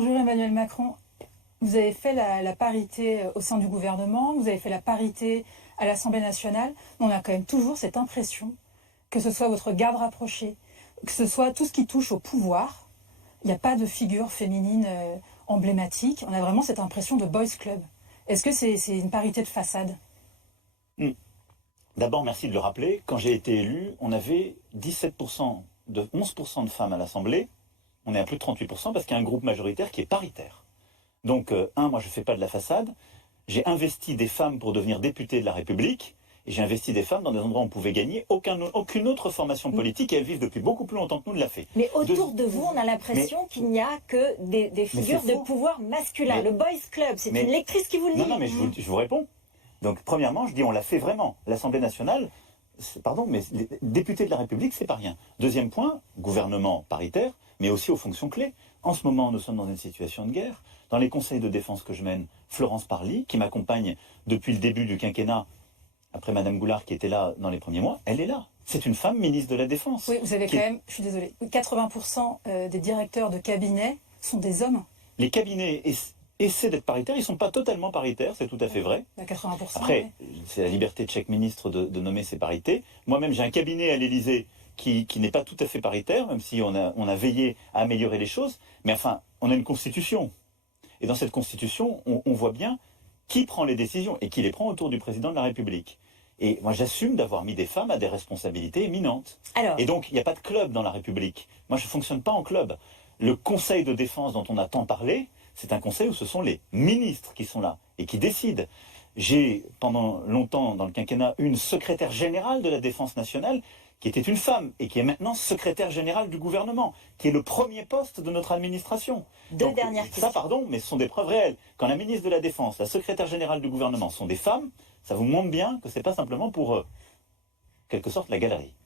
Bonjour Emmanuel Macron. Vous avez fait la parité au sein du gouvernement, vous avez fait la parité à l'Assemblée nationale. On a quand même toujours cette impression que ce soit votre garde rapprochée, que ce soit tout ce qui touche au pouvoir, il n'y a pas de figure féminine emblématique. On a vraiment cette impression de boys club. Est-ce que c'est une parité de façade? D'abord, merci de le rappeler. Quand j'ai été élu, on avait 17% de 11% de femmes à l'Assemblée. On est à plus de 38% parce qu'il y a un groupe majoritaire qui est paritaire. Donc, moi, je ne fais pas de la façade. J'ai investi des femmes pour devenir députée de la République. Et j'ai investi des femmes dans des endroits où on pouvait gagner. Aucune autre formation politique, et elles vivent depuis beaucoup plus longtemps que nous, l'a fait. Mais autour de vous, on a l'impression qu'il n'y a que des figures de pouvoir masculin. Le boys club, c'est une lectrice qui vous le dit. Non, mais je vous réponds. Donc, premièrement, je dis on l'a fait vraiment. L'Assemblée nationale, pardon, mais les députés de la République, c'est pas rien. Deuxième point, gouvernement paritaire, mais aussi aux fonctions clés. En ce moment, nous sommes dans une situation de guerre. Dans les conseils de défense que je mène, Florence Parly, qui m'accompagne depuis le début du quinquennat, après Madame Goulard qui était là dans les premiers mois, elle est là. C'est une femme ministre de la Défense. Oui, vous avez quand même, je suis désolée, 80% des directeurs de cabinet sont des hommes. Les cabinets essaient d'être paritaires, ils ne sont pas totalement paritaires, c'est tout à fait vrai. 80%. Après, c'est la liberté de chaque ministre de nommer ses parités. Moi-même, j'ai un cabinet à l'Élysée qui n'est pas tout à fait paritaire, même si on a veillé à améliorer les choses. Mais enfin, on a une constitution. Et dans cette constitution, on voit bien qui prend les décisions et qui les prend autour du président de la République. Et moi, j'assume d'avoir mis des femmes à des responsabilités éminentes. Et donc, il n'y a pas de club dans la République. Moi, je ne fonctionne pas en club. Le Conseil de défense dont on a tant parlé, c'est un conseil où ce sont les ministres qui sont là et qui décident. J'ai, pendant longtemps, dans le quinquennat, une secrétaire générale de la Défense nationale qui était une femme et qui est maintenant secrétaire générale du gouvernement, qui est le premier poste de notre administration. Deux dernières questions. Ça, pardon, mais ce sont des preuves réelles. Quand la ministre de la Défense, la secrétaire générale du gouvernement sont des femmes, ça vous montre bien que ce n'est pas simplement pour, quelque sorte, la galerie.